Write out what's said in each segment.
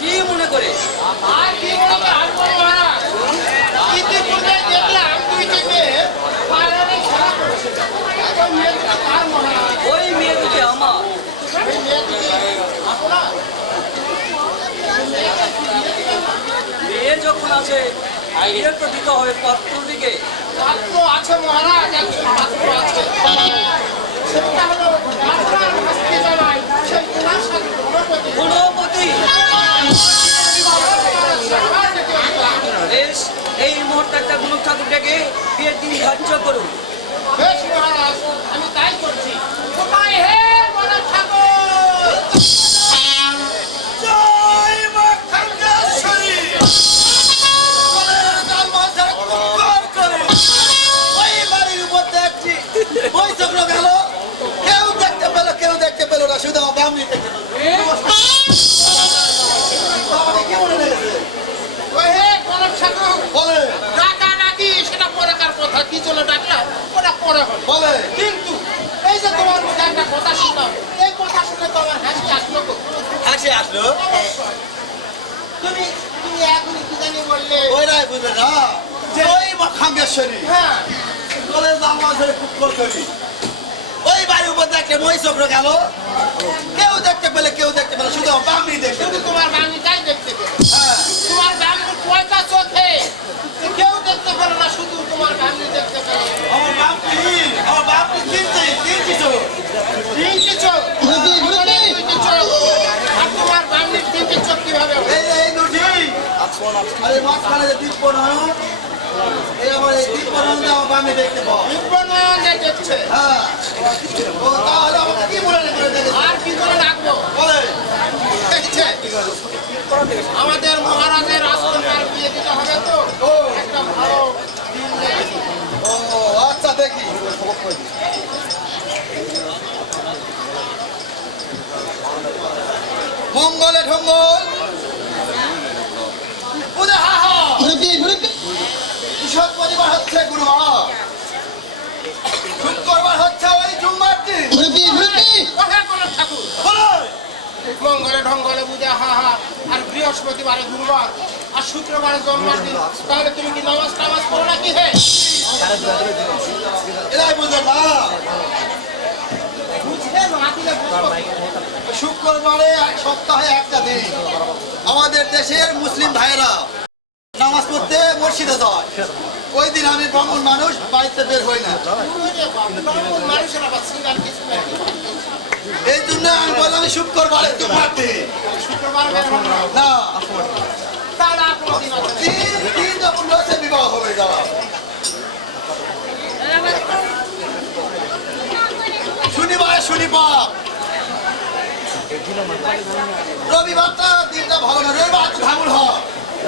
কি মনে করে? আর কি মনে করে আসবো মহারাজ? ইতিপূর্বে দেখলাম দুইটি মেয়ে পায়রানি খেলা করছে। ওই মেয়ে দুটো কার মহারাজ? ওই মেয়ে দুটি আমার। ওই মেয়ে দুটি আপনার? মেয়ে যখন আছে বিয়ে তো দিতে হবে পাত্র দিকে। পাত্র আছে মহারাজ, একজন পাত্র আছে। সেটা হলো আপনার হস্তে জামাই, সেই কুমার সাথে গণপতি। গুণপতি সবার দিকে আসলাম। বেশ, এই মুহূর্তে একটা গুণ ঠাকুর ডেকে বিয়ের দিন ধার্য করুন। বেশ মহারাজ, আমি তাই করছি। কোথায় হে গণেশ ঠাকুর? জয় মা খান্ডেশ্বরী। কলের জাল মাঝে কুকুর করে। ওই বাড়ির উপর দেখছি বৈঠক গেল, কেউ দেখতে পেল, কেউ দেখতে পেল না, শুধু আমার বামনি দেখতে পেল। বাবাকে কি মনে লেগেছে? ওই হে গণেশ ঠাকুর, বলে ডাকা নাকি সেটা পরেকার কথা, কি জন্য ডাকলাম ওটা পরে হবে। বলে কিন্তু এই যে তোমার মুখে একটা কথা শুনলাম, এই কথা শুনে তো আমার হাসি আসলো গো। হাসি আসলো। তুমি তুমি এখনই কি জানি বললে? ওইরাই বুঝলে না যে ওই মা খান্ডেশ্বরী হ্যাঁ, কলের জাল মাঝে কুকুর করি। ওই বাড়ির উপর দেখলে মই চক্র গেল, কেউ দেখতে পেলে, কেউ দেখতে পেলে, শুধু আমার বামনি দেখতে শুধু পেল। তোমার বামনিটাই দেখতে পেলো। হ্যাঁ, তোমার বামনি কয়টা চোখে? কেউ দেখতে পেলো না, শুধু তোমার বামনি দেখতে পেলো। আমার বাপনি তিনটি চোখ। তিনটি চোখ, দুইটি চোখ। আর তোমার বামনির তিনটি চোখ কিভাবে হবে? এই দুটি আরে মাঝখানে যে দীপ নয়ন, এই আমার এই দীপ নয়ন আমার বামনি দেখতে পাও। বিপ্রনয়ন যে দেখছে। হ্যাঁ, ও তাহলে আমাকে কি বলে দেখেছে? আর কি করে রাখবো? বলে দেখছে, আমাদের মহারাজের রাজকন্যার বিয়ে দিতে হবে তো, ও একটা ভালো দিন দেখেছি। ও আচ্ছা দেখি। মঙ্গলে ঢঙ্গল উদে হা হা কিশোর পরিবার হচ্ছে গুরুবার, শুক্রবার হচ্ছে ওই জুম্মার দিন। কোথায় গণেশ ঠাকুর? বলে মঙ্গলে ঢঙ্গলে বুঝে হা হা, আর বৃহস্পতিবারে গুরুবার, আর শুক্রবারে জন্মদিন। তাহলে তুমি কি নামাজ টামাজ করো নাকি হে? এরাই বুঝে না বুঝলে না দিলে বুঝবো কি? শুক্রবারে এক সপ্তাহে একটা দিন আমাদের দেশের মুসলিম ভাইয়েরা নামাজ পড়তে মসজিদে যায়। ওই দিন আমি ব্রাহ্মণ মানুষ বাড়িতে বের হই না। ওরে বাপ, ব্রাহ্মণ মানুষের আবার সিঙ্গার কিছু নাকি? এই জন্য আমি বললাম শুক্রবারে জুম্মার দিন শুক্রবার বের হবো না। না, তাহলে আর কোনো দিন আছে না। দিন যখন রয়েছে বিবাহ হবে যাওয়া। শনিবার রবিবারটা দিনটা ভালো না, রবিবার তো ঠাকুর হয়।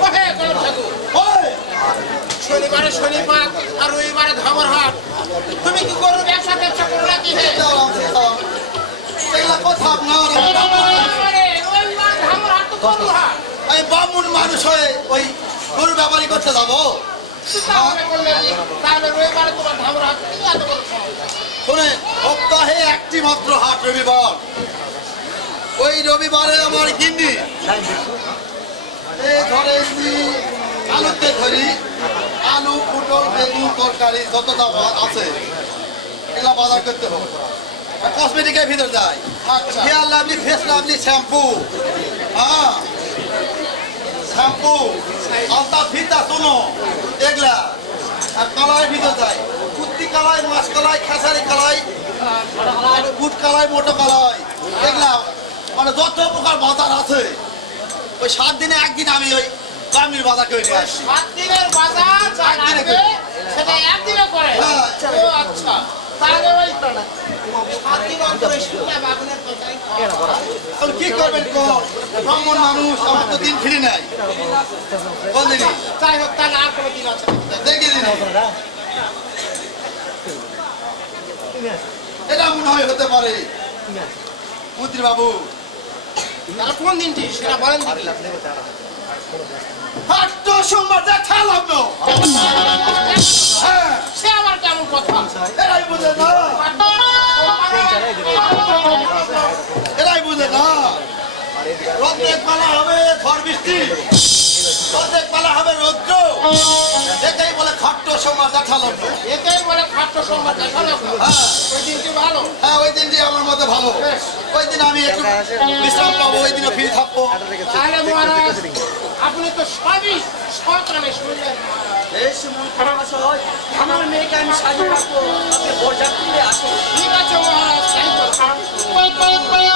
ওহে গণেশ ঠাকুর, ওই, শনিবারে শনিবার আর রবিবারে ধামর হাট। তুমি কি গরুর ব্যবসা ট্যাবসা করো নাকি হে? যাও, যাও। এগুলা কথা আপনার রবিবারে ধামর হাট তো গরুর হাট। আমি ব্রাহ্মণ মানুষ হয়ে ওই গরু ব্যাপারই করতে যাবো। তাহলে বললে কি? তাহলে রবিবারে তোমার ধামর হাট কি এত বড় সমস্যা? শুনে সপ্তাহে একটি মাত্র হাট রবিবার। ওই রবিবারে আমার গিন্নি এই ধরে আলুতে ধরি, আলু পটল বেগুন তরকারি যত দাম আছে এগুলা বাজার করতে হবে। কসমেটিকের ভিতর যায়, আচ্ছা, hair lovely, face lovely, shampoo, হ্যাঁ শ্যাম্পু, আলতা ফিতা শোনো এগুলা। আর কালাই ভিতর যায়, কুত্তি কালাই, মাছ কালাই, খেসারি কালাই, বুট কালাই, মোটো কালাই, এগুলা মানে যত প্রকার বাজার আছে। ওই 7 দিনে একদিন আমি ওই গ্রামের বাজার করে নিয়ে আসি। 7 দিনের বাজার যা একদিনে লাগবে সেটা একদিনে করে। হ্যাঁ। ও আচ্ছা, তাহলে ওই 7 দিন অন্তরে শুকনা বাগুনের তরকারি খাওয়া। এখন কি করবেন কোন ব্রাহ্মণ মানুষ, আমার তো দিন ফিরে নাই। কোন দিনই যাই হোক, তাহলে আর কোনো দিন আছে নাকি? দেখে দিন, এটা মনে হয় হতে পারে মন্ত্রী বাবু। তাহলে কোন দিনটি সেটা বলেন দেখি। হাট তো সোমবার দেখা লাগলো। হ্যাঁ, সে আবার কেমন কথা? এরাই বুঝে না, এরাই বুঝে না। প্রত্যেক পালা হবে ঝড় বৃষ্টি, প্রত্যেক পালা হবে রৌদ্র। এটাই বলে খাট্ট সমাজ দেখালো। এটাই বলে খাদ্য সম্মান দেখালো। হ্যাঁ ওই দিনটি ভালো। হ্যাঁ, ওই দিনটি আমার মতে ভালো। বেশ। ওই দিন আমি একটু বিশ্রাম পাবো, ওই দিনে ফ্রি থাকবো। তাহলে মহারাজ আপনি তো সবই সকালে শুনলেন। এই সময় মহাশয়, আমার মেয়েকে আমি সাজিয়ে রাখবো, আপনি বরযাত্রী আসো। ঠিক আছে মহারাজ, তাই করো।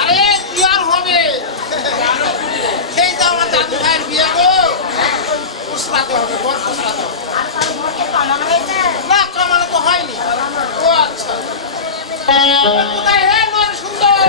আরে কি আর হবে? সেই তো আমার দাদু ভাইয়ের বিয়ে গো। পুষরাতে হবে, বর পুষরাতে হবে। না, কামানো তো হয়নি। ও আচ্ছা। কোথায় হে নর সুন্দর?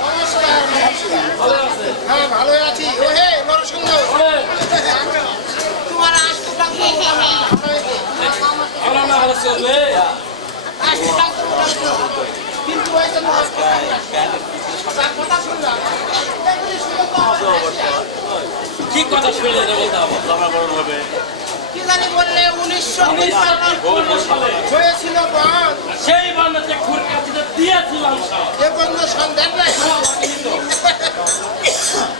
নমস্কার, নমস্কার। হ্যাঁ, ভালোই আছি। ও হে নর সুন্দর। তোমার আসতটা কি হবে? আমার না ভালো চলবে। আসতটা কি হবে? কিন্তু ওই যে নর তার কথা শুনলাম। এগুলি শুনে তো আমার হাসি আসে। কি কথা শুনলে বলতে হবে? কি জানি বললে 1919 সালে হয়েছিল বন্ধ। সেই বান্নাতে খুর কাছে দিয়েছিলাম সব। এ বন্ধ সন্দেহ নাই।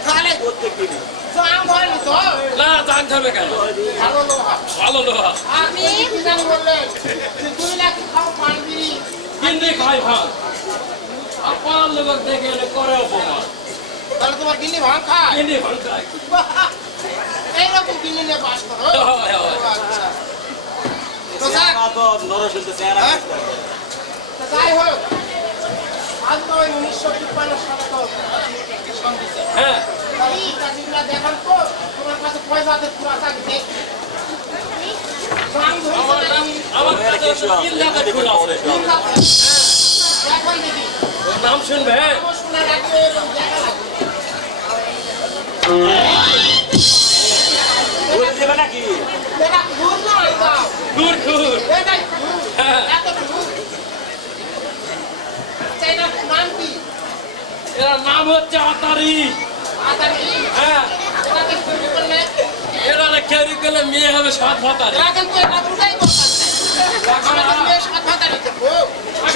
তাহলে জাম ধরেনি তো? না, জানতে হবে কেন? ভালো লোহা। ভালো লোহা। আপনি কি জানি বললেন যে 2 লাখ খাও পানবি। কিনে খাই ভাত। আর পাড়ার লোক দেখে এলে করে অপমান। তাহলে তোমার গিন্নি ভাঙ খায়? কিনে ভাত খাই। এইরকম গিন্নি নিয়ে বাস করো? হয়, হয়। ও আচ্ছা। তো যাক, হ্যাঁ? তো যাই হোক, আজ তো ওই 1953 সালে তো ইলেকশন দিছে। হ্যাঁ, তাহলে চিন্তা দেখান তো, তোমার কাছে পয়সা আছে পুরা থাকি দেখ। জাম ধরেছে নাকি? আমার কাছে 3 লাখের খুর আছে। দেখুন দেখি। ওর নাম শুনবে? আমার শোনা লাগবে এবং দেখা লাগবে। এটা ঘুর না দাও। খুর খুর। এটাই ঘুর। হ্যাঁ। এত ঘুর। আচ্ছা, এটার নাম কি? এর নাম হচ্ছে আতারি। আধার কি? হ্যাঁ, এটাকে তৈরি করলে এরা কেউরি করলে মেয়ে হবে 7 ভাতারি। এরা কিন্তু এটা দুটাই করতে আমরা তো বেশ কথা দিতে গো।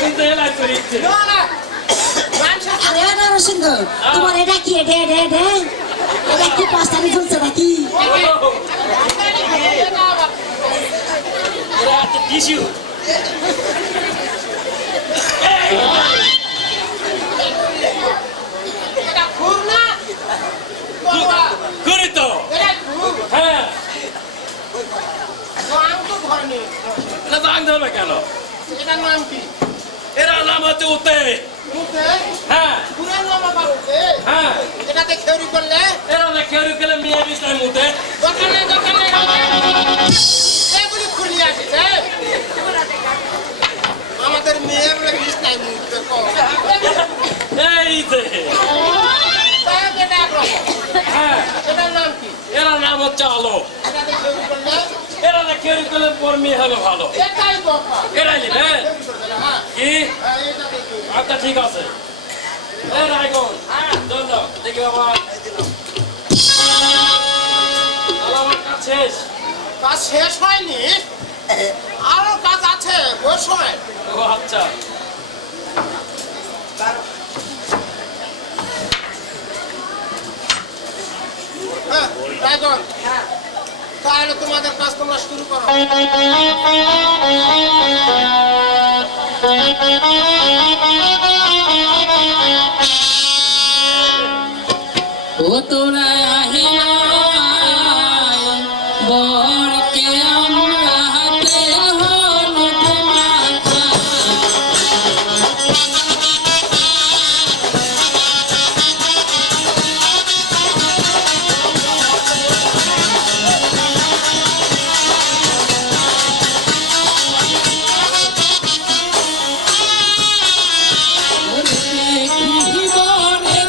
কিন্তু এলাই তৈরি ইচ্ছে। না না, মানুষের আরে নরসিংহ তোমার এটা কি এটা এটা এটা এটা কি পাঁচটানি চলছে নাকি এটা আবার এরা হচ্ছে টিস্যু। এটা ঘুর না জাং ধরবে কেন? এটার নাম কি? এরা নাম হচ্ছে উতে। উঠে? হ্যাঁ পুরান নাম আবার উঠে? হ্যাঁ, এটাতে খেউরি করলে? এরা না কেউ গেলে মেয়ে বিষ্ণায় মুতে। দরকার নেই, দরকার নেই। এগুলি খুলি আছে, আমাদের মেয়ে বলে বিষ নাই মুখতে কম। এই যে তাই এটা একরকম। হ্যাঁ, এটার নাম কি? এরা নাম হচ্ছে আলো। এটাতে খেউরি করলে? এরা না কেউ গেলে পর মেয়ে হবে ভালো। এটাই দরকার। এরাই নিবে খেউরি করতে হবে, হ্যাঁ। কি? হ্যাঁ, এটাতে খেউরি। আচ্ছা ঠিক আছে। এ রায়গঞ্জ হ্যাঁ চল যাও দেখি বাবা। তাহলে আমার কাজ শেষ। কাজ শেষ হয়নি, আরো কাজ আছে, বসয়। ও আচ্ছা, হ্যাঁ রায়গঞ্জ, তাহলে তোমাদের কাজ তোমরা শুরু করো। ও তোরা আহিনা বরকে আমরা হাতে হলুদ মাখা দেখি বরের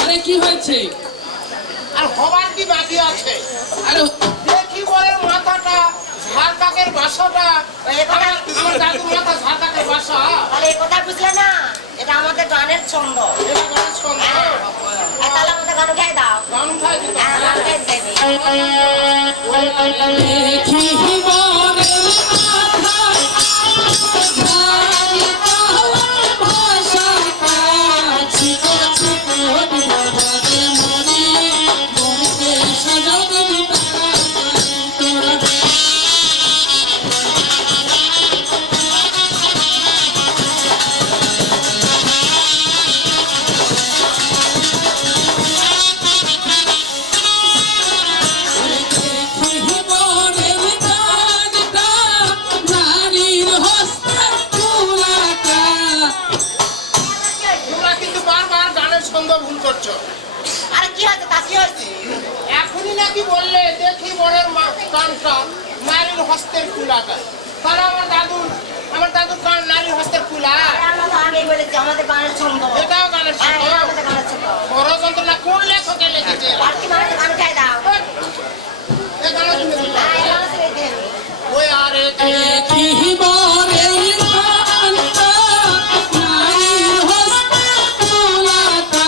আরে কি হয়েছে? আর হবার কি বাকি আছে? আরে দেখি বলের মাথাটা, ঝাড়কাকের বাসাটা, আমার দাদুর মাথা ঝাড়কাকের বাসা। তাহলে এই কথা বুঝলে না, এটা আমাদের গানের ছন্দ। এটা গানের ছন্দ। তাহলে আমাদের গান উঠাই দাও। গান উঠাই দিতে হ্যাঁ, হবে। গান উঠাই দেবে। দেখি বরের মাথা ঝাড়ি কাওয়ার ভাষা কাছি কাছি কোটি বাজে মরি বরকে সাজাতে দিতা তোরা দেখি বরের কাজটা নারীর হস্তের তুলাটা তোমরা কিন্তু বারবার গানের ছন্দ ভুল করছো। আরে কি হয়েছে, তা কি হয়েছে? এখনই নাকি বললে দেখি বরের কানটা নারীর হস্তের কুলাটা। তাহলে আমার দাদুর কান নারীর হস্তের কুলা। আরে আমরা তো আগেই বলেছি, আমাদের গানের ছন্দ। এটাও গানের হ্যাঁ, ছন্দ। এটা আমাদের গানের ছন্দ। বড় যন্ত্রণা কোন লেখকে লিখেছে? আর কি মানে গান উঠাই দাও। এ গান শুনে দিলাম। হ্যাঁ, এই গান শুনে দিন। ওই আরে দেখি বরের কানটা নারীর হস্তের তুলাটা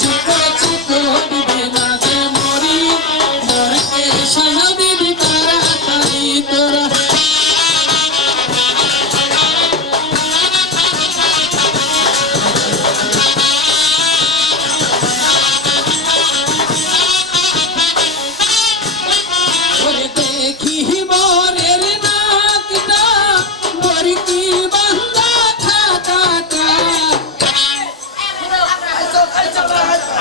চিকো চিকো দিবে না যে মরি বরকে সাজাতে দিতা তাড়াতাড়ি তোরা ওরে দেখি বরের নাকটা বরকি বান্দা খাতাটা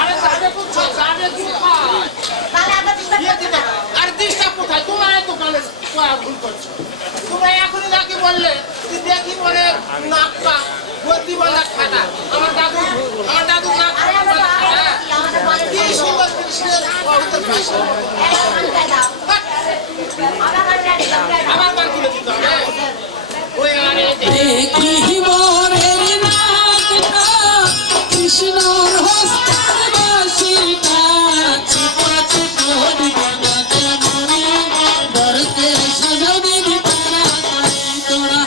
আরে যাবে কোথায়? যাবে কোথায়? তাহলে আমরা চিন্তা দিয়ে করছি দিতে। না। আর ডিস্টার্ব কোথায়? তোমরা তো গানের ভুল করছো। তোমরা এখনই নাকি বললে যে দেখি বলে নাকটা গতি বাঁধা খাটা। আমার দাদু নাক আরে আমরা তো আগেই হ্যাঁ। বলেছি, আমাদের গানের কি ছন্দ। সুন্দর কৃষ্ণের অন্তর ভাষা। এই গান উঠাই দাও। আমরা গান উঠাই দিলাম, উঠাই দাও। আবার গান তুলে দিতে হবে। ওই আরে দেখি বরের নাকটা কৃষ্ণর হস্তের বাঁশিটা চিকো চিকো দিবে না যে মরি বরকে সাজাতে দিতা তাড়াতাড়ি তোরা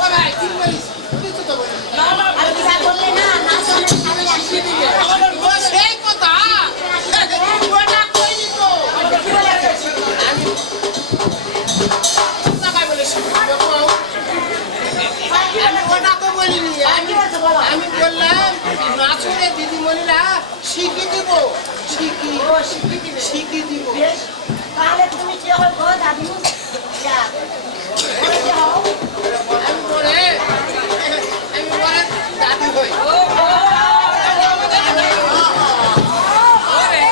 ও ভাই কি বলিস? কিছু তো বলিস না। আর কি গান বললে না, নাচ হলে খালি আসিয়ে দিবে। ও সেই কথা। ওটা কইনি তো। কি বলে আসছে? টাকায় বলে শিখবি। ভাই, আমি ওটা তো বলিনি আমি বললাম নাচুরে দিদিমণিরা শিখি দিব শিখি দিব তাহলে তুমি কি হবে গো দাদু আমি পরে দাদি হই ওরে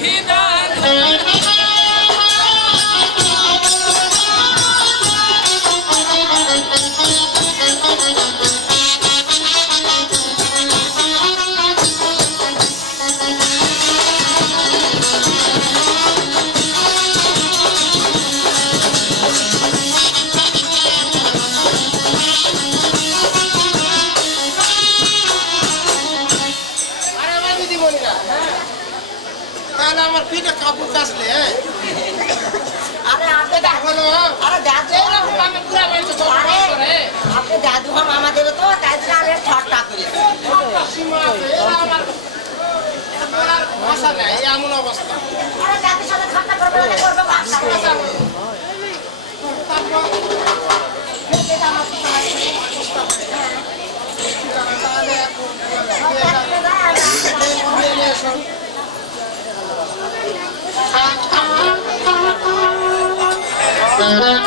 কি দান আরে আমার দিদিমণিরা তাহলে আমার পিঠে কাপড় কাচলে হ্যাঁ আরে আপনি হলো আরে দাদু এরকম আমি পুরা বলছি তো আরে আপনি দাদু হন আমাদের তো তাই জন্য আমি ঠাট্টা করি সীমা আছে এরা আমার বলার ভাষা নেই এমন অবস্থা আরে দাদুর সাথে ঠাট্টা করবে না করবে বাচ্চা ভাষা নেই। তারপর তাহলে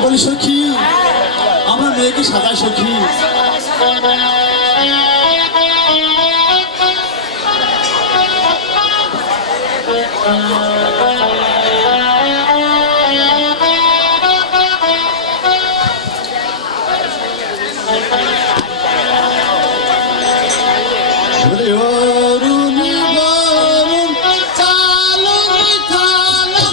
বলি সখী আমার মেয়েকে সাজায় সখী বলে অরুণী বরুণ চালো মিঠালো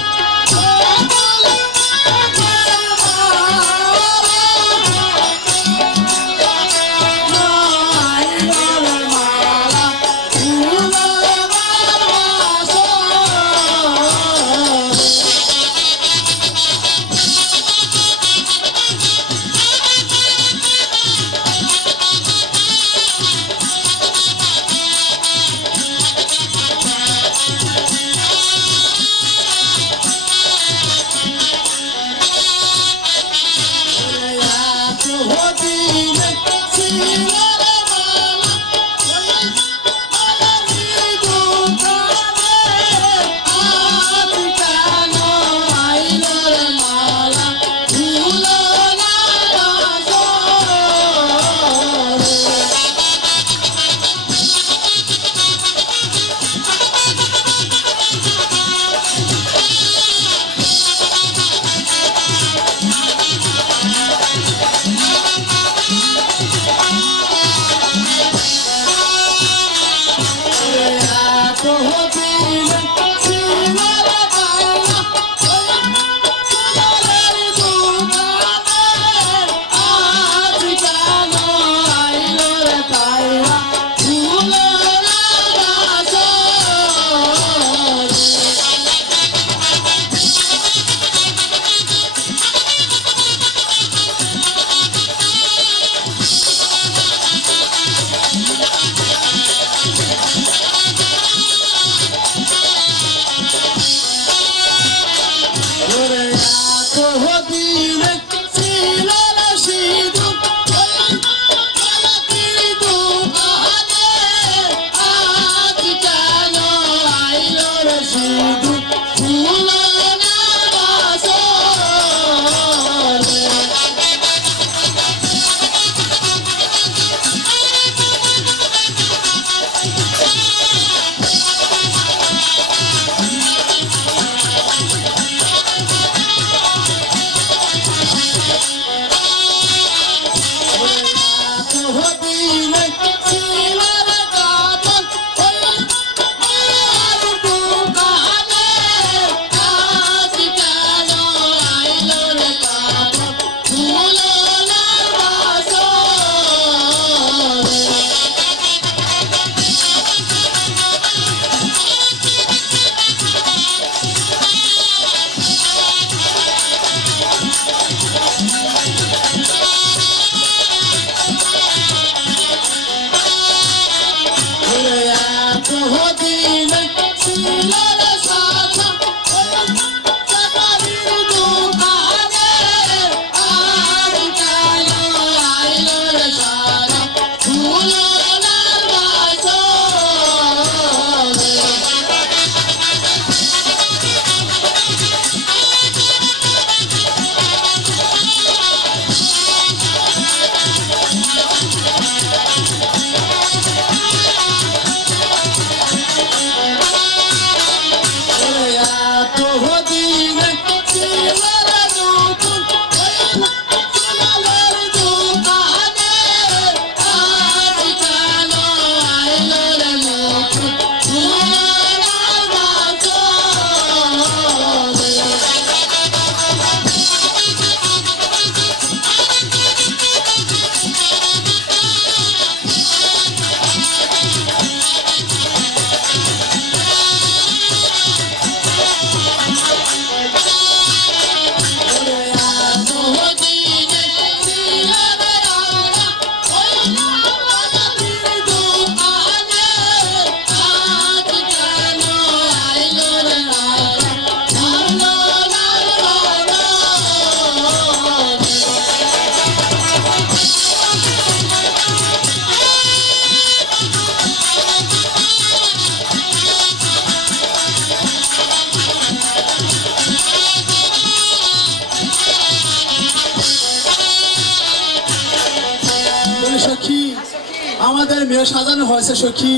আমাদের মেয়ে সাজানো হয়েছে সখী।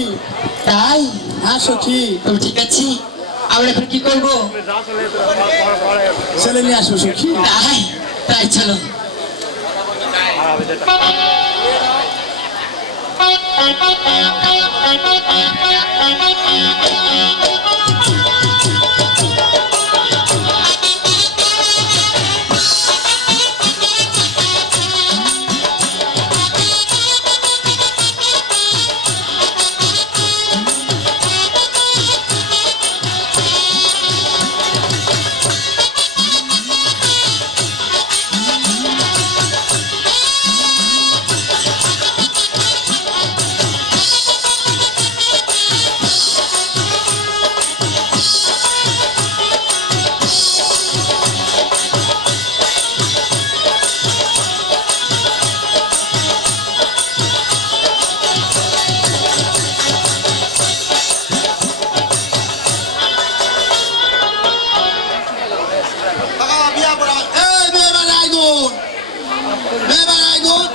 তাই হ্যাঁ সখী, তবে ঠিক আছে, আমরা এখন কি করবো? ছেলে নিয়ে আসবো সখী। তাই তাই চলো। কাকা বিয়া করা এই মেয়ে বাড়ি আইগুন, মেয়ে বাড়ি আইগুন,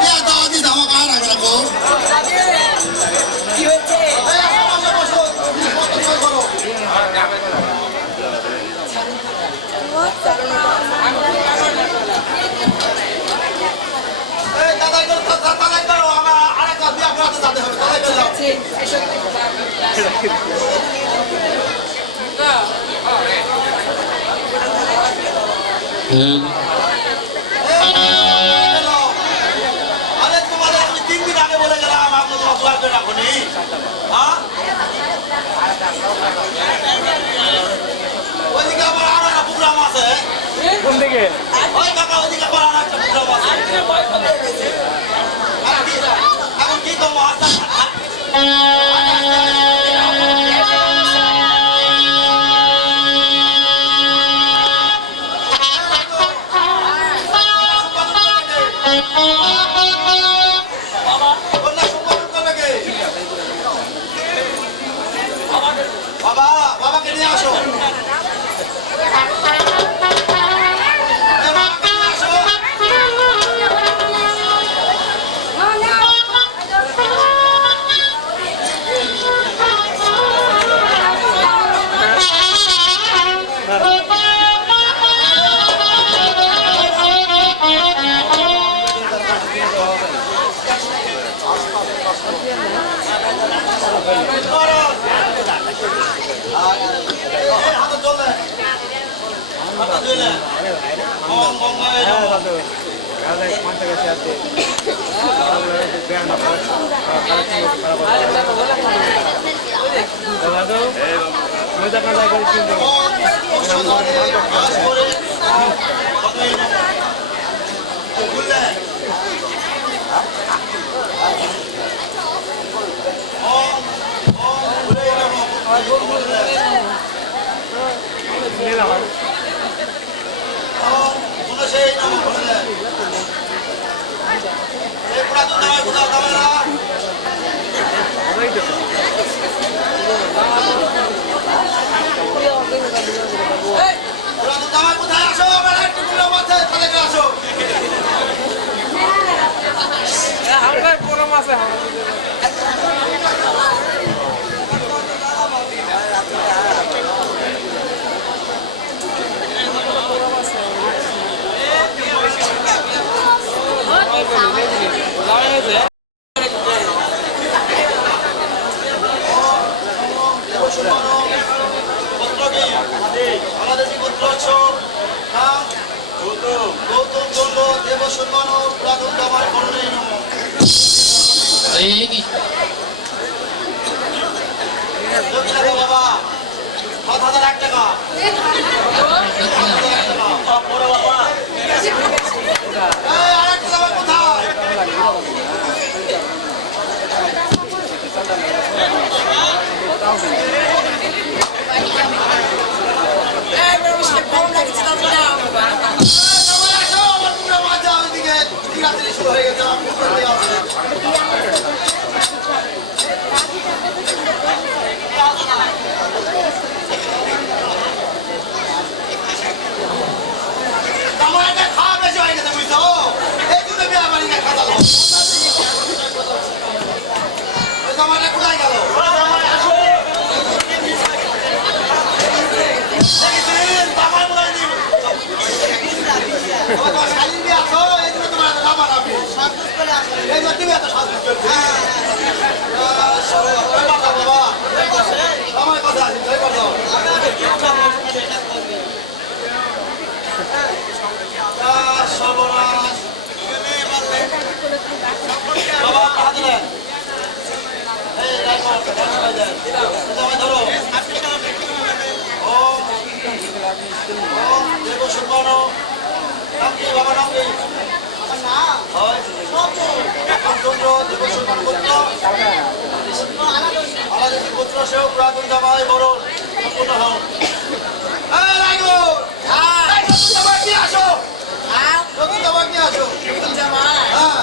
বিয়া দাওয়া দিস আমাকে আর আগে রাখো। কি হয়েছে? বসো বসো কত সময় করো এই দাদা করো আমার আরেকটা বিয়া করাতে যেতে হবে দাদা করে যাও আরে তোমাদের আমি 3 দিন আগে বলে গেলাম আপনি তোমার দোয়া করে রাখুনি হ্যাঁ ওইদিকে আবার আরো একটা প্রোগ্রাম আছে কোন দিকে? ওই কাকা ওইদিকে আবার আরো একটা প্রোগ্রাম আছে এখন কি করবো বাবা বাবাকে নিয়ে আসো বাবাকে নিয়ে আসো হাতে চলে হাতে চলে ওম গঙ্গায় নমঃ কোথায় আসো আবার একটু মাথায় তাহলে আসো হালকায় প্রোগ্রাম আছে। বাংলাদেশি গোত্র নাম গৌতম চন্দ্র দেব সম্মান পুরাতন আমার করণে নম বাবা ৭,০০০ টাকা আরেকটা যাবে কোথায় শুরু হয়ে গেছে খাওয়া বেশি হয়ে গেছে বুঝছো এই জন্য বিয়ে আমার খাতা জামাইটা কোথায় গেল? দেখেছেন, জামাই মনে হয় নেই। তোমার শালীর বিয়ে আছো, এই জন্য তোমার এত জামা নাবি। এই জন্য তুমি এত সাজগোজ করছো। বাবা, জামাই কথা আছে, তাই কথা। সর্বনাশ। বাবা, হাতে দেন। এই রাইফেল, জামাই দেন। জামাই ধরো। ওম দেব সম্মানো। নাম কি বাবা, নাম কি? হয় চন্দ্র দেব সম্মান পুত্র আলাদেশী পুত্র সেও পুরাতন জামাই বরণ সম্পূর্ণ হন। এই রাইগো, এই নতুন জামাই নিয়ে আসো। নতুন জামাই নিয়ে আসো। হ্যাঁ।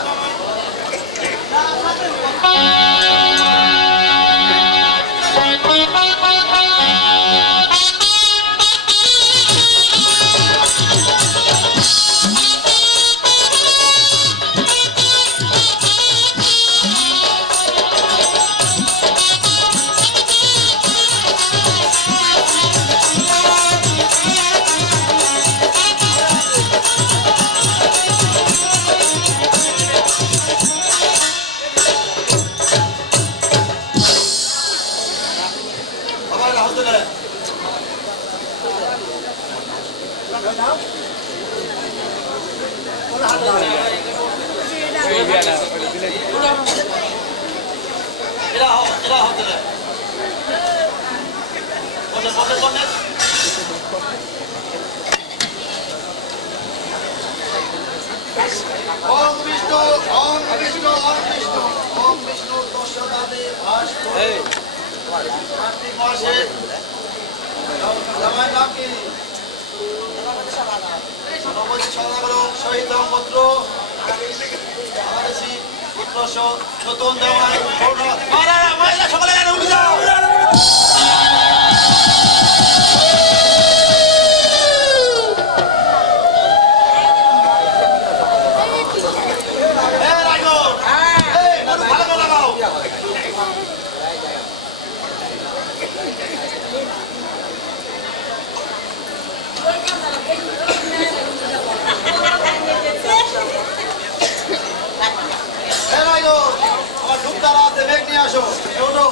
বাবা, এটা হাতে দেন। এটা হাতে দেন। বসেন, বসেন, বসেন। ওম বিষ্ণু, ওম বিষ্ণু, ওম বিষ্ণু, ওম বিষ্ণু দশদাদে ভাস্কর। কার্তিক মাসে জামাইয়ের নাম কি? নবদী সদাগর শহীদ পুত্র আলাদেশী পুত্র সহ নতুন জামাই মহিলা সকলে উঠে যাও। আমার খুব তারা আছে, ব্যাগ নিয়ে আসো। ওঠো।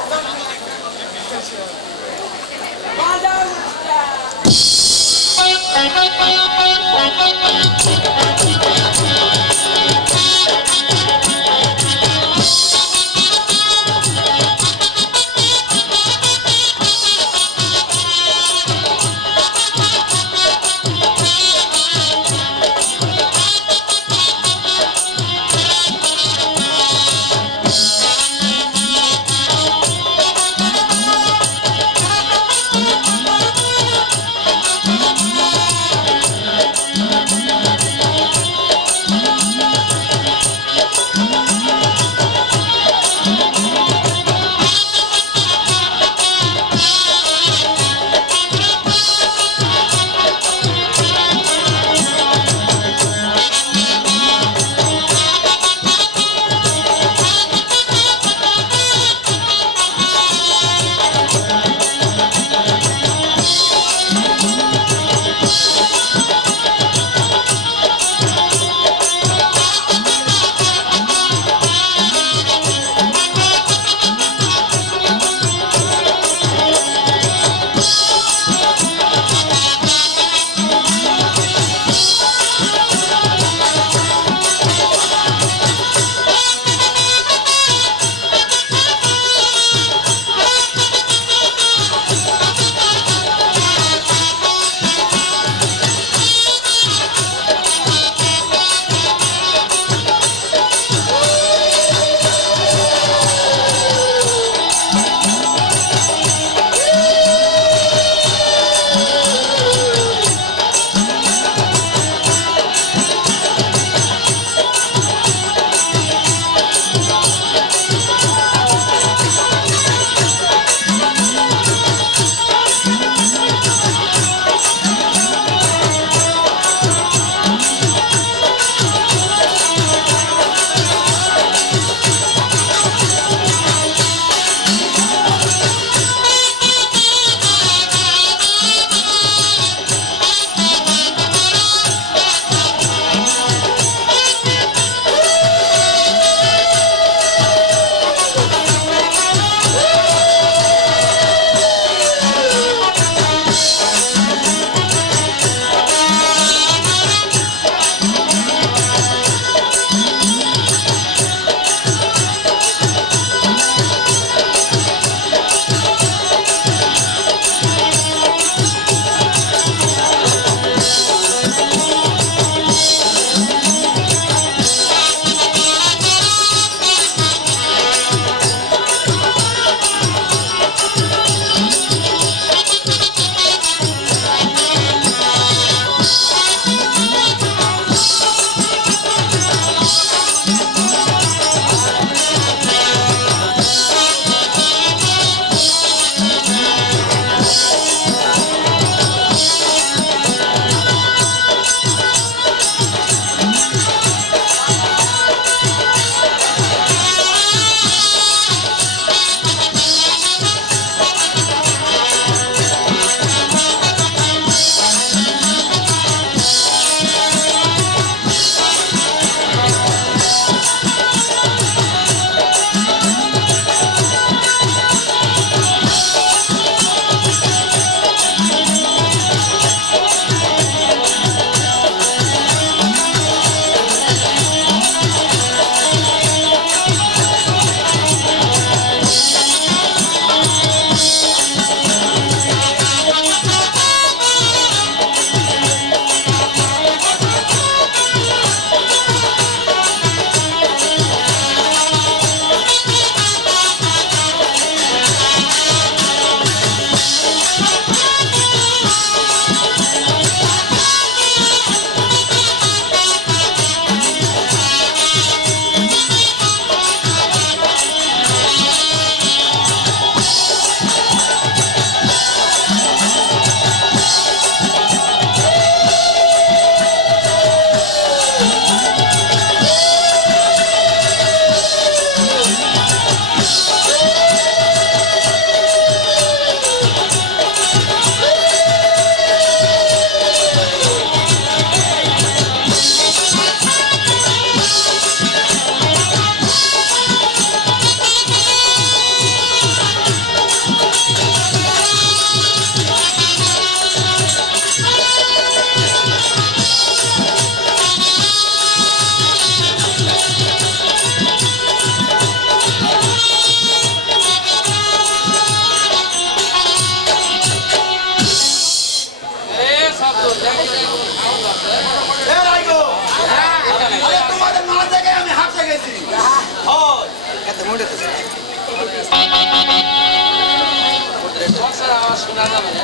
শোনা যাবে না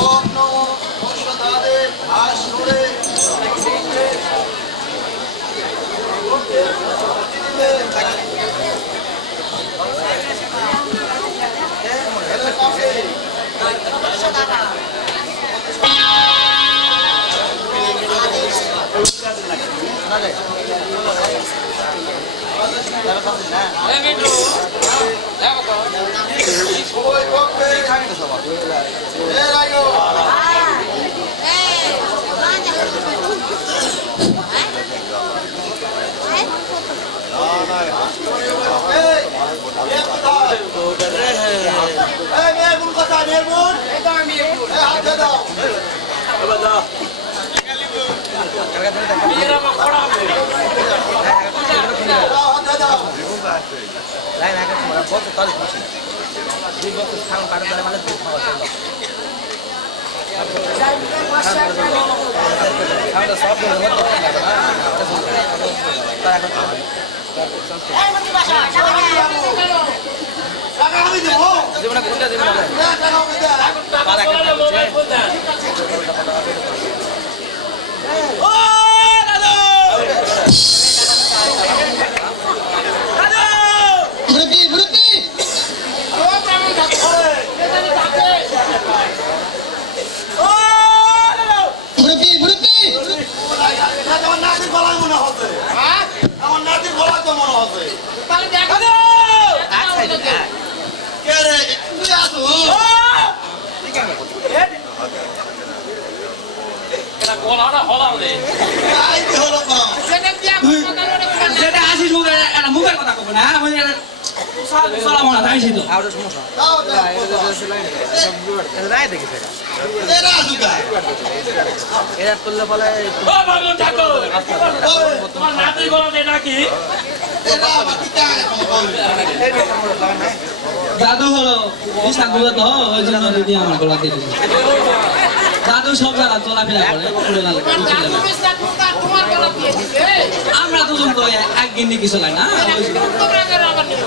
ওম নমো বৈষ্ণবে আশ্রয়ে মিন্টু দেখো তো সবাই বকবে এ রাইগো এই কোথায় এই মেরগুন কোথায় মেরগুন এই তো আমি একটু এই হাত দাও মেয়েরা আমার পড়া হবে দাও হাত দাও টাকা আমি দেবো টাকা আমি দেবো টাকা চলে মোবাইল ফোন দেন ও দাদু দাদু মুরব্বী মুরব্বী ও ব্রাহ্মণ ঠাকুর এখানে থাকে ও দাদু মুরব্বী মুরব্বী এটা আমার নাতির গলায় মনে হচ্ছে হ্যাঁ আমার নাতির গলায় তো মনে হচ্ছে তাহলে দেখো কে রে তুই আসু এটা গলাটা হলাও রে আই কি হলো কম সেটা দিয়া কথা বলে খান যেটা আসিস মুখে একটা মুখের কথা কব না আমি সালাম না তাইছি তো দাও দাও এরা আসু গা ও বাবু ঠাকুর তোমার নাতির গলাতে নাকি এরা আমার কি কাজ দাদু হলো বিশাখুয়া তো ওই জন্য দিদি আমার গলা দিয়ে দিল দাদু সব জায়গা চলাফেরা করে পুরো না তোমার দাদু মিস্টার তোমার গলা দিয়ে দিছে আমরা দুজন তো একদিন কি চলাই না ওই জন্য। তোমরা কেন আবার নিও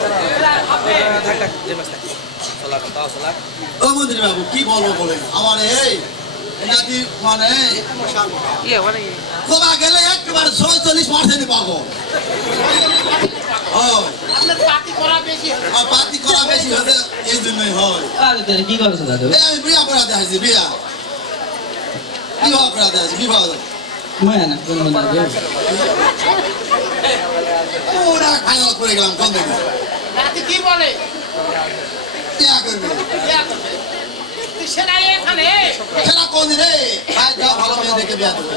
ও মন্ত্রী বাবু কি বলবো বলে আমার এই নাতি মানে কবা গেলে একবার 46% পাবো হয় আপনার পাতি করা বেশি আর পাতি করা বেশি হতে এই জন্যই হয় দাদু তাহলে কি করছো দাদু এই আমি বিয়া করাতে আসছি বিয়া বিবাহ করাতে আসছি বিবাহ মই না কোন দাদু পুরা ফাইনাল করে গেলাম কোন দেখি রাতে কি বলে বিয়া করবে বিয়া করবে। তুই সেটাই এখানে সেটা কোন রে আজ যাও ভালো মেয়ে দেখে বিয়া করবে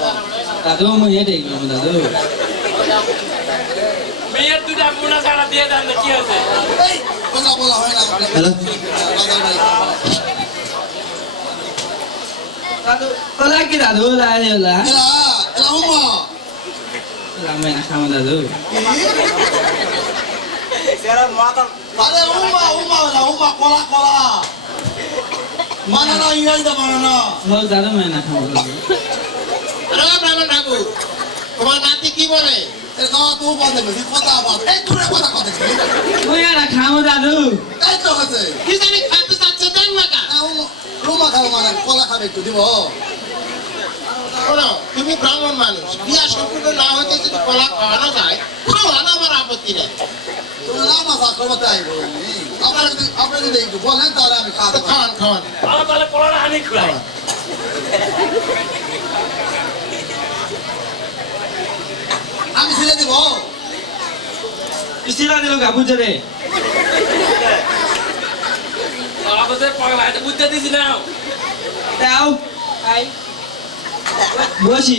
দাদু মই এটাই গেলাম দাদু মেয়ের দুটা মুনা ছাড়া দিয়ে দেন না কি হয়েছে এই কথা বলা হয় না হ্যালো রাজার বাড়ি দাদু ওলা কি দাদু ওলা ওলা এরা এরা উমা রামে না খামা দাদু আরে উমা না উমা কলা কলা মানে না ইংরেজিতে মানে না হো দাদু মই না খামা দাদু ব্রাহ্মণ ঠাকুর তোমার নাতি কি বলে এর গাওয়া তো উমা দেবে কথা আবার এই দূরে কথা কথা মই না খামা দাদু এই তো হচ্ছে কি জানি খাতে চাচ্ছে দেন না কা রুমা খাবো মানে কলা খাবে একটু দিব শোনো তুমি ব্রাহ্মণ মানুষ বিয়া সম্পূর্ণ না হতে যদি কলা খাওয়ানো যায় খাওয়ানো আমার আপত্তি নেই তুমি না মাসা করবো তাই আপনারা যদি একটু বলেন তাহলে আমি খাওয়া তো খাওয়ান খাওয়ান আমার তাহলে পড়াটা আনি খুলাই আমি ছেড়ে দিব ইস্তিরা দিল গা বুঝে রে আমাদের পাগলা এটা বুঝতে দিছি না দাও আই বসি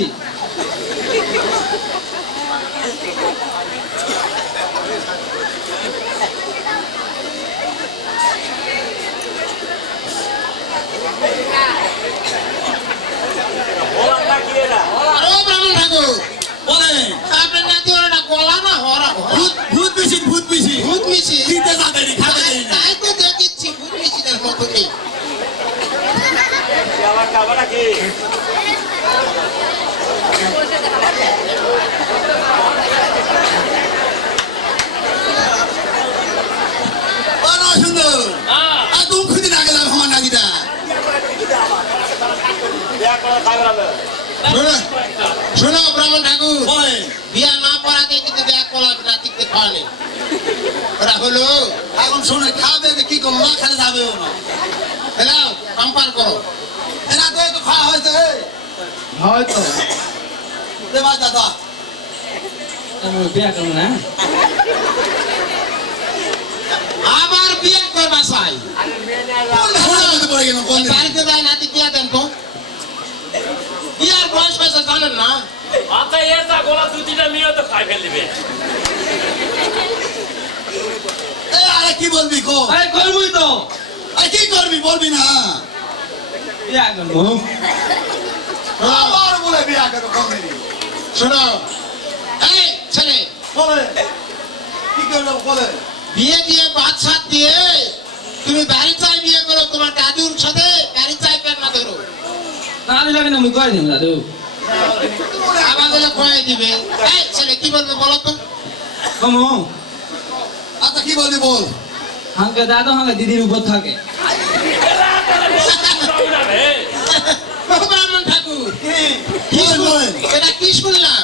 বলার না কি এটা আরে ব্রাহ্মণ ঠাকুর বলেন আপনার নাতি ওরা গলা না হরা ভূত বেশি ভূত মিশি দিতে যাবে নি খাবে নি তাই তো দেখিচ্ছি ভূত মিশিদের মতো নেই আমার খাবার নাকি সুন্দর হ্যাঁ আর তুমি খুঁজে না গেলাম আমার নাতিটা শোনো ব্রাহ্মণ ঠাকুর বলেন বিয়া না পড়াতে কিন্তু দেখ কলা নাতিকে খাওয়ানি ওরা হলো এখন শুনে খাবে যে কি করবো না খালি যাবে না হেলাও কম্পার করো এরা তো একটু খাওয়া হয়েছে হয়তো দে ভাই দাদা আমি বিয়া করবো না আবার বিয়ে করবা চাই পড়ে গেল কোন দিন? বাড়িতে যাই নাতি দিয়া দেন তো বিয়ার বয়স হয়েছে জানেন না আচ্ছা এর যা গোলা দু তিনটা মেয়ে তো খাই ফেল দিবে এ আরে কি বলবি কো আরে করবই তো আরে কি করবি বলবি না বিয়া করবো আবার বলে বিয়া করো কোন দিন? শোনো এই ছেলে বলে কি করলো বলে বিয়ে দিয়ে বাদ সাত দিয়ে তুমি বাড়ি চাই বিয়ে করো তোমার দাদুর সাথে গাড়ি চাই কেন না ধরো না দিলে কিন্তু আমি কয়ে দিন দাদু আবার হলে খোয়াই দিবে এই ছেলে কি বলবে বলো তো কমো আচ্ছা কি বলবি বল হাঙ্কে দাদু হাঙ্কে দিদির উপর থাকে ব্রাহ্মণ ঠাকুর কি বলেন এটা কি শুনলাম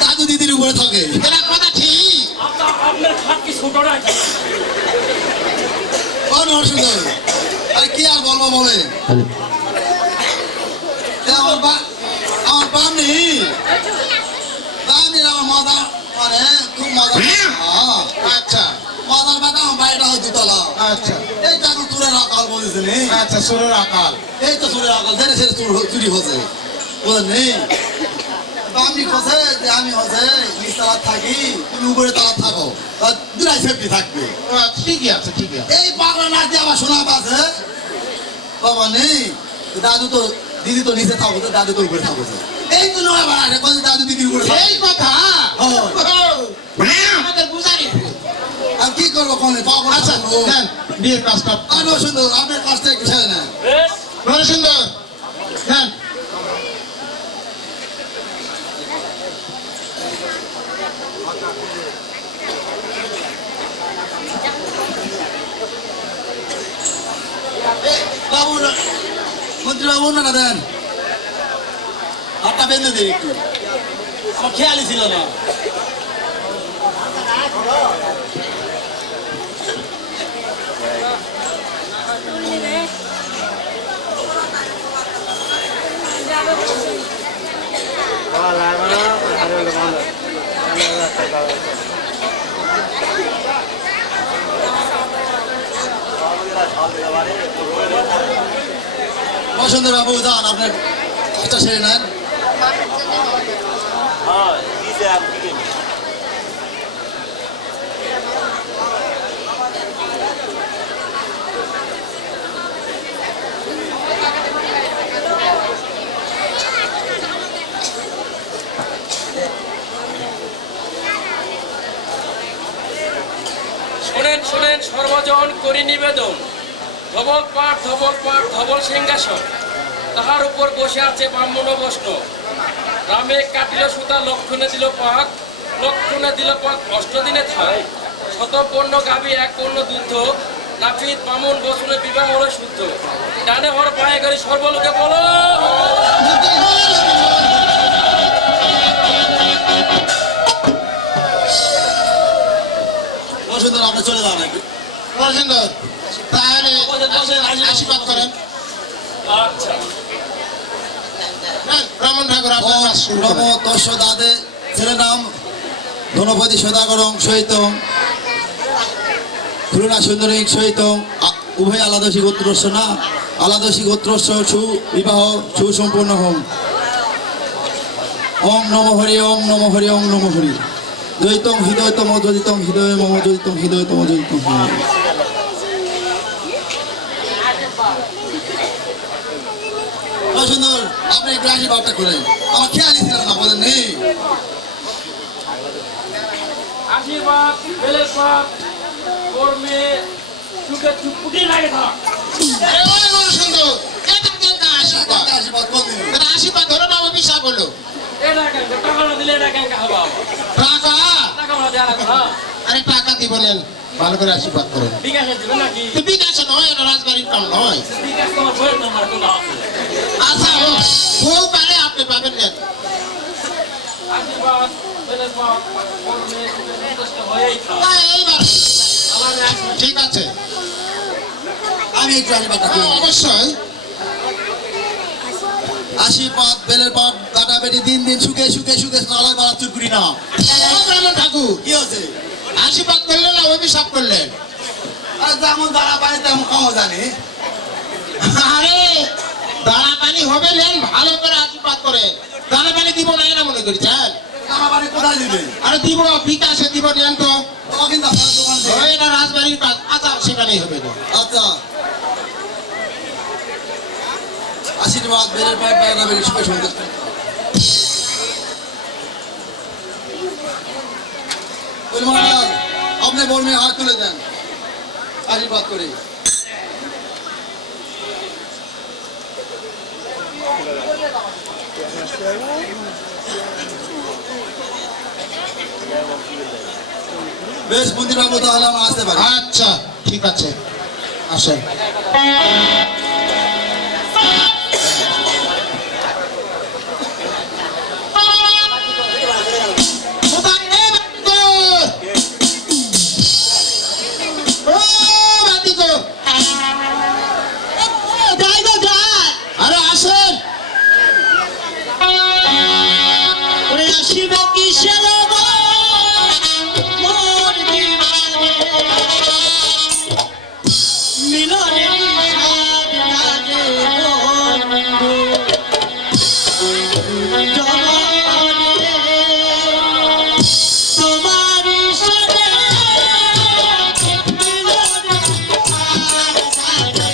দাদু দিদির উপরে থাকে এটা কথা ঠিক আপনার খাট কি ছোট না ও নরসিংহ আরে কি আর বলবো বলে এ আমার বামনি আমার মজা মানে খুব মজা আচ্ছা মজার বাটা আমার বাড়িটা হয় দুতলা আচ্ছা এই টাকা চুরের আকাল বলেছেন আচ্ছা সুরের আকাল এই তো চুরের আকাল জেনে সেটা চুরি হচ্ছে বলেন নেই বামনি খসে যে আমি হচ্ছে নিচতলা থাকি তুমি উপরে তলা থাকো দুটাই সেফটি থাকবে ও, ঠিকই আছে ঠিকই আছে এই পাগলা নাচে আবার শোনা পাচ্ছে বাবা নেই দাদু তো দিদি তো নিচে থাকো দাদু তো উপরে থাকো এই তো নয় আবার আসে বলছে দাদু দিদির উপরে থাকো। এই কথা ও, আমাদের বুঝারি আর কি করবো কোনে পাগল আচ্ছা দেন বিয়ের কাজটা আনো সুন্দর আপনার কাজটা একটু ছেড়ে নেন বেশ বড় সুন্দর দেন বাবু মন্ত্রী বাবু না দেন হাতটা বেঁধে দিই একটু আমার খেয়ালই ছিল না বসন্ত বাবু যান আপনার কাজটা সেরে নেন শোনেন শোনেন সর্বজন করি নিবেদন ধবল পাঠ ধবল সিংহাসন তাহার উপর বসে আছে ব্রাহ্মণ বৈষ্ণব রামে কাটিল সুতা লক্ষণে দিল পাক অষ্টদিনে থাই শতপর্ণ গাভী এক পণ্য দুধ নাপিত বামুন বসনে বিবাহ হলো শুদ্ধ ডানে হর পায়ে গড়ি সর্বলোকে বলো বসন্ত আপনি চলে যান নাকি বড় সুন্দর তাহলে আশীর্বাদ করেন আচ্ছা দেন, ব্রাহ্মণ ঠাকুর আপনার কাজ শুরু নম করেন তস্য দাদে ছেলের নাম ধনপতি সদাগরং সহিতং খুলনা সুন্দরী সহিতং উভয় আলাদশী গোত্রস্য না আলাদশী গোত্রস্য সুবিবাহ সুসম্পূর্ণ হোম ওম নম হরি ওম নম হরি ওম নম হরি দ্বৈতম হৃদয়তম যদিতম হৃদয় মম যদিতম হৃদয়তম যদিতম হৃদয় সুন্দর আপনি একটু আশীর্বাদটা করেন আমার খেয়ালই ছিল না বলেন নেই আশীর্বাদ বেলের পাক কর্মে সুখে চুপটি লাগে থাক আরে ওই বড় সুন্দর এটা কেন আশীর্বাদ আশীর্বাদ কোন দিন এটা আশীর্বাদ হলো না অভিশাপ হলো এটা কেন টাকা না দিলে এটা কেন হবে টাকা টাকা না দেওয়া লাগবে হ্যাঁ আরে টাকা দিব নেন ভালো করে আশীর্বাদ করেন। বিকাশে দিবেন নাকি? তো বিকাশে নয়, এটা রাজবাড়ির কাম নয়। বিকাশ তোমার বইয়ের নাম্বার কোনো আছে? আচ্ছা বউ পারে আপনি পাবেন না। আশীর্বাদ ছেলের বাপ বড় মেয়ে সন্তুষ্ট হয়েই থাক। এইবার আল্লাহ রাখুন। ঠিক আছে, আমি একটু আশীর্বাদ করি। অবশ্যই আশীর্বাদ বেলের পাট কাটা বেটি দিন দিন সুখে সুখে সুখে নালায় বাড়া চুপ করি না। ঠাকুর কি হচ্ছে আশীর্বাদ করলেন না অভিশাপ করলেন? আর যেমন দাঁড়া পানি তেমন খাওয়া জানি আরে দানা পানি হবে নেন, ভালো করে আশীর্বাদ করে। দানা পানি দিব না এরা মনে করেছেন? দাঁড়া পানি কোথায় দিবে আরে দিব, বিকাশে দিব, নেন তো। ও কিন্তু আপনার দোকান থেকে। এটা রাজবাড়ির কাজ। আচ্ছা সেখানেই হবে না। আচ্ছা আশীর্বাদ বেলের পাট কাটা বেটি সুখে সন্তুষ্ট মহারাজ আপনি বড় মেয়ে হাত তুলে দেন আশীর্বাদ করে। বেশ মন্ত্রীবাবু তাহলে আমরা আসতে পারি। আচ্ছা ঠিক আছে, আসেন। কোথায় রে বাতিকো? ও বাতিকো, যাই গো যাই। আরে আসেন। ওরে আসিবে কিসের গো মোর জীবনে মিলনের স্বাদ লাগে বন্ধু জগতে তোমার সাথে মিলনের স্বাদ লাগে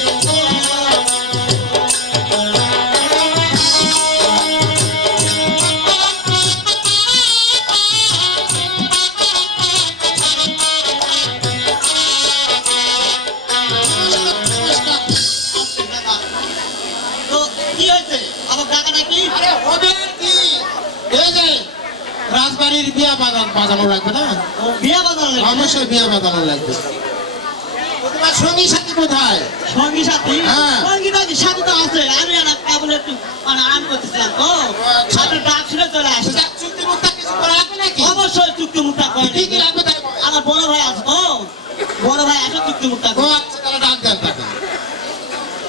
তো কি হয়েছে আমার টাকা নাকি আরে হবে কি? এই যে রাজবাড়ির বিয়া বাজানো লাগবে না? বিয়া বাজার অবশ্যই বিয়া বাজানো লাগবে। তোমার সঙ্গী সাথী কোথায়? সঙ্গী সাথী হ্যাঁ। সঙ্গী সাথী তো আছে আমি আর কেবল একটু মানে আরাম করতেছিলাম তো আচ্ছা। আপনার ডাক শুনে চলে আসে সেটা চুক্তি মুক্তা কিছু করা লাগবে নাকি? অবশ্যই চুক্তি মুক্তা করে কি কি লাগবে তাই বলো। আমার বড় ভাই আছে তো বড় ভাই আছে চুক্তি মুক্তা ও আচ্ছা, তাহলে ডাক দেন তাকে।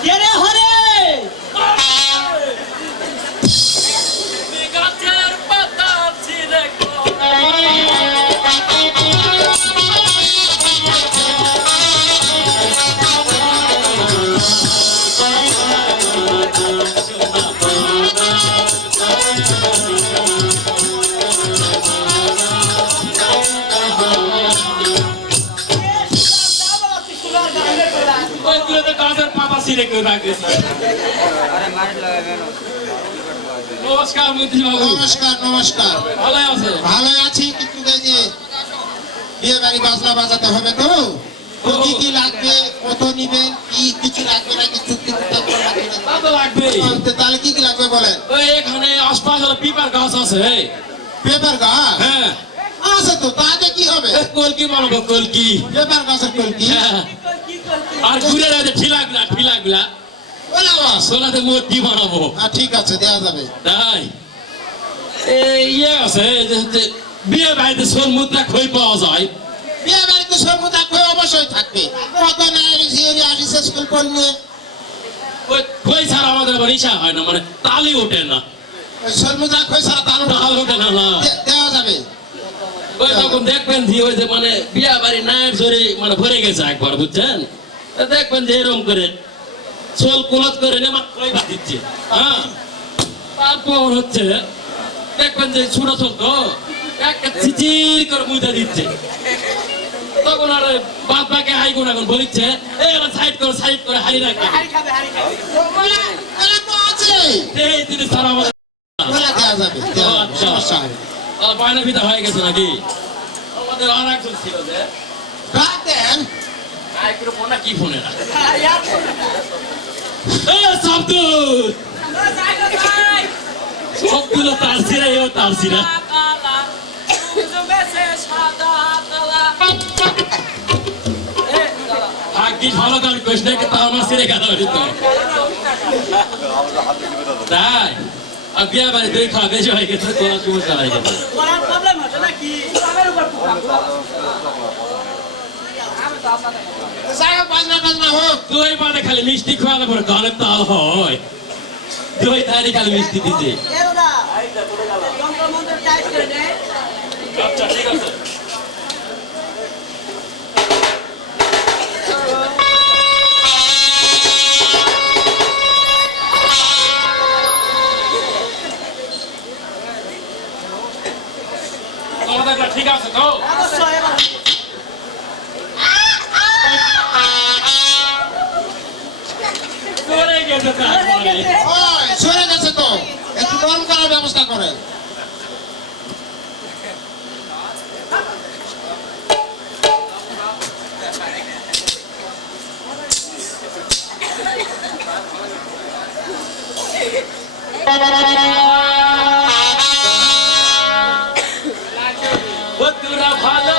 কে রে হরে গাছের পাতা ছিলে ওই তুলে গাছের পাতা ছিলে কেউ রাখেছে। নমস্কার মন্ত্রী বাবু, নমস্কার নমস্কার। ভালো আছে? ভালো আছি, কিন্তু এই যে বিয়ে বাড়ি বাজনা বাজাতে হবে তো, তো কি কি লাগবে, কত নিবেন, কি কিছু লাগবে নাকি চুক্তি মুক্তা করা লাগবে নাকি? তা তো লাগবেই। তো তাহলে কি কি লাগবে বলেন? ওই এখানে আশপাশ হলো পিপার গাছ আছে। পেপার গাছ হ্যাঁ, আছে তো, তাতে কি হবে? এ কলকি বানাবো কলকি। পেপার গাছের কলকি হ্যাঁ, আর ঘুরে রয়েছে ঠিলাগুলা ঠিলাগুলা বলে আওয়াজ। সোনাতে মূর্তি বানাবো। ঠিক আছে, দেওয়া যাবে। তাই এই ইয়ে আছে যে বিয়ে বাড়িতে সোল মুদ্রা খই পাওয়া যায়। বিয়ে বাড়িতে সর্বদা কই অবশ্যই থাকবে। কত নাই জিওরি আসিছে স্কুল পড়লে, ওই খই ছাড়া আমাদের আবার ইচ্ছা হয় না, মানে তালি ওঠে না, ওই সর্বদা কই সারা তালু তাল ওঠে না। না দেওয়া যাবে। ওই তখন দেখবেন যে ওই যে মানে বিয়া বাড়ি নায়ের জোরে মানে ভরে গেছে একবার, বুঝছেন? তা দেখবেন যে এরকম করে সোল কুলত করে নেমা খই বা দিচ্ছে। হ্যাঁ, তারপর হচ্ছে দেখবেন যে ছোট ছোট একটা চিচির করে মুইতা দিচ্ছে। তখন আর বাদ বাকি হাই কোন এখন বলিচ্ছে এবার সাইড করে হারি রাখবে। ওরা তো আছে, এই জিনিস তারা আমাদের ওরা দেওয়া যাবে, দেওয়া যাবে, আচ্ছা। সমস্যা হবে। বায়না পিতা হয়ে গেছে নাকি? আমাদের আর একজন ছিল যে ডাক দেন। মাইক্রোফোন না কি ফোনে না সাবদুল সবগুলো তার ছিঁড়া এও তার ছিঁড়া। ভালো গান করিস না কিন্তু আমার ছেড়ে গেল তাই আর বিয়া বাড়ি দই খাওয়া বেশি হয়ে গেছে তোরা সমস্যা হয়ে গেছে যাই হোক বাজনা টাজনা হোক দই বাদে খালি মিষ্টি খাওয়ালে পরে গানের তাল হয় দই তারি খালি মিষ্টি দিতে আচ্ছা ঠিক আছে তোমাদের ঠিক আছে তো করে গেছে তারপরে ওই সরে গেছে তো একটু গরম করার ব্যবস্থা করেন বন্ধুরা ভালো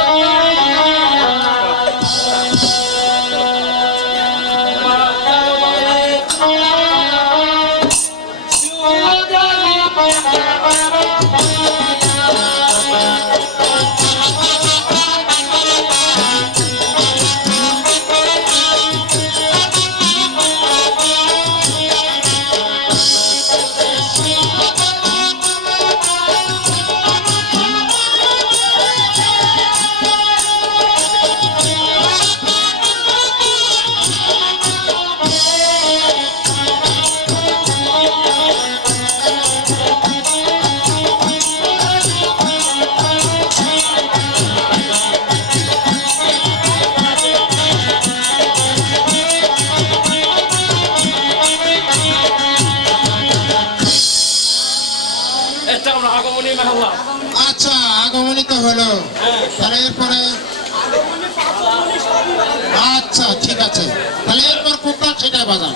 এটা আমরা আগমনী মহল্লা আচ্ছা আগমনী তো হলো তাহলে এরপরে আচ্ছা ঠিক আছে তাহলে এরপর কোনটা সেটা বাজান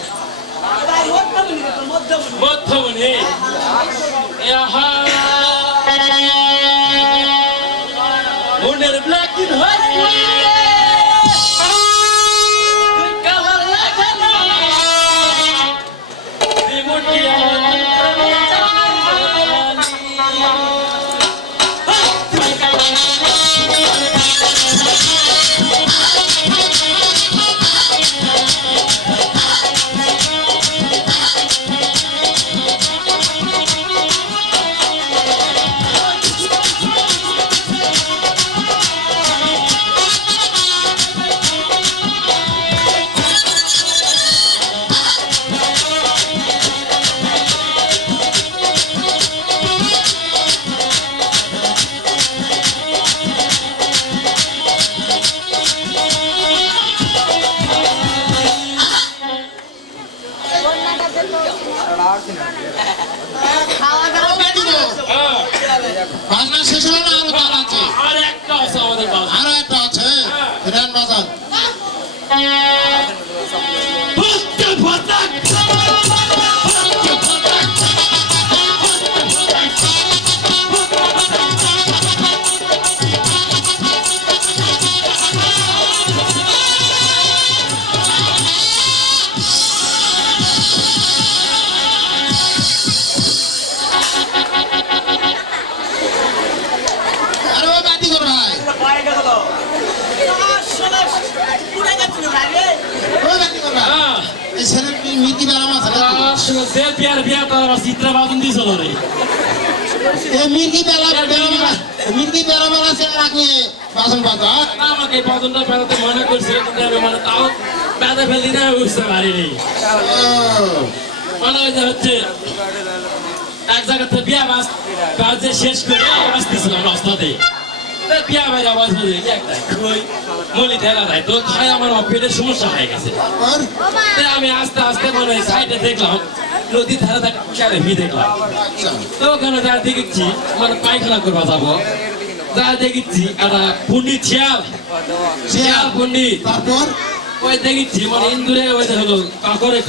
মধ্যমণি ইহা মনের ব্ল্যাক ইন হোয়াইট কালার লাগানো রিমোট বাজনা শেষ হলো না আরো তার আছে আর একটা আছে আমাদের বাবা আরো একটা আছে ফিরান বাজান ভক্ত ভক্ত আরে ও বাতি কর ভাই ও বাতি কর ভাই এই ছেলের মিটি বেলা মাছ দেল পিয়ার বিয়া তো চিত্রা বাদন দিছিল রে এই মির্গি বেলা মাছ ছেলে রাখলে বাসন বাজা আমাকে বাদনটা পেলাতে মনে করছিল কিন্তু আমি মানে তাও পেঁদে ফেলি না বুঝতে পারিনি মানে ওই যে হচ্ছে এক জায়গাতে বিয়া বাজে শেষ করে আসতেছিলাম রাস্তাতে বিয়া ভাই আওয়াজ হয়ে একটা কই মলি ঠেলা যায় তো খাই আমার পেটের সমস্যা হয়ে গেছে আমি আস্তে আস্তে মানে সাইডে দেখলাম নদীর ধারে একটা ভি দেখলাম তো ওখানে যা দেখেছি মানে পায়খানা করবা যাবো যা দেখেছি একটা পন্ডিত শিয়াল পন্ডিত তারপর ওই দেখেছি মানে ইন্দুরে ওই হলো কাকরে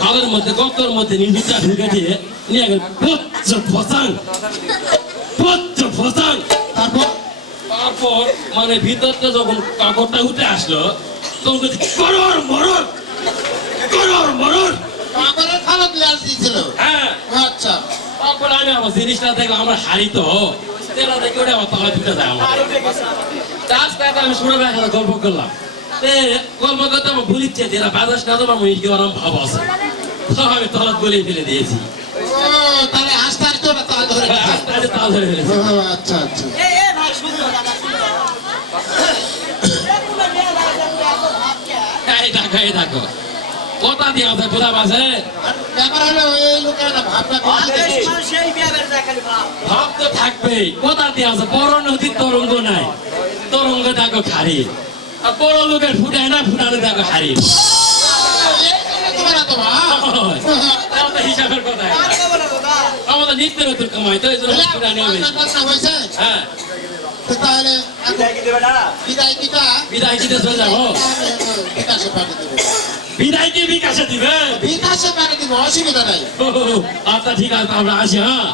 খালের মধ্যে গর্তর মধ্যে নিজটা ঢুকে দিয়ে নিয়ে গেল ফসাং তারপর তারপর মানে ভিতরটা যখন কাকরটা উঠে আসলো তোমাকে করর মরর করর মরর আমার খারাপ লাল দিয়েছিল হ্যাঁ আচ্ছা তারপরে আমি আমার জিনিসটা দেখলাম আমরা হারি তো তেলা দেখে ওটা আমার তলা দুটা যায় আমার রাস্তাতে আমি শুনে একটা গল্প করলাম গল্প করতে আমার বলিচ্ছে এরা বাজাস না তোমার মুই কি ওরম ভাব আছে তো আমি তলা গলিয়ে ফেলে দিয়েছি ও তাহলে আস্তে আস্তে ওটা তাল ধরে গেছে। আস্তে আস্তে তাল ধরে ফেলেছি ও আচ্ছা আচ্ছা এই দেখো এই দেখো কথা দিয়ে আছে কোথা আছে আর ব্যাপার হলো এই লোকের না ভাবনা ভাব তো থাকবেই কথা দিয়ে আছে বড় নদীর তরঙ্গ নাই তরঙ্গ দেখো খারি আর বড় লোকের ফুটায় না ফুটালে দেখো হারি তোমার তো আমাদের হিসাবের কথা আমাদের নিত্য নতুন কামাই তো এই জন্য ফুটানি হবে হয়েছে হ্যাঁ তাহলে বিদায় কিটা বিদায় দিতে চলে যাবো বিকাশে পাঠিয়ে দেবো বিদায় কি বিকাশে দিবে বিকাশে পাঠিয়ে দেবো অসুবিধা নাই ও, আচ্ছা ঠিক আছে আমরা আসি হ্যাঁ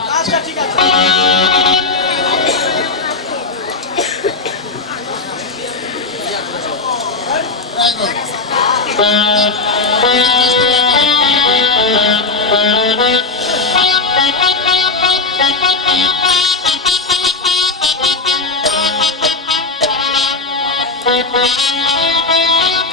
Thank you.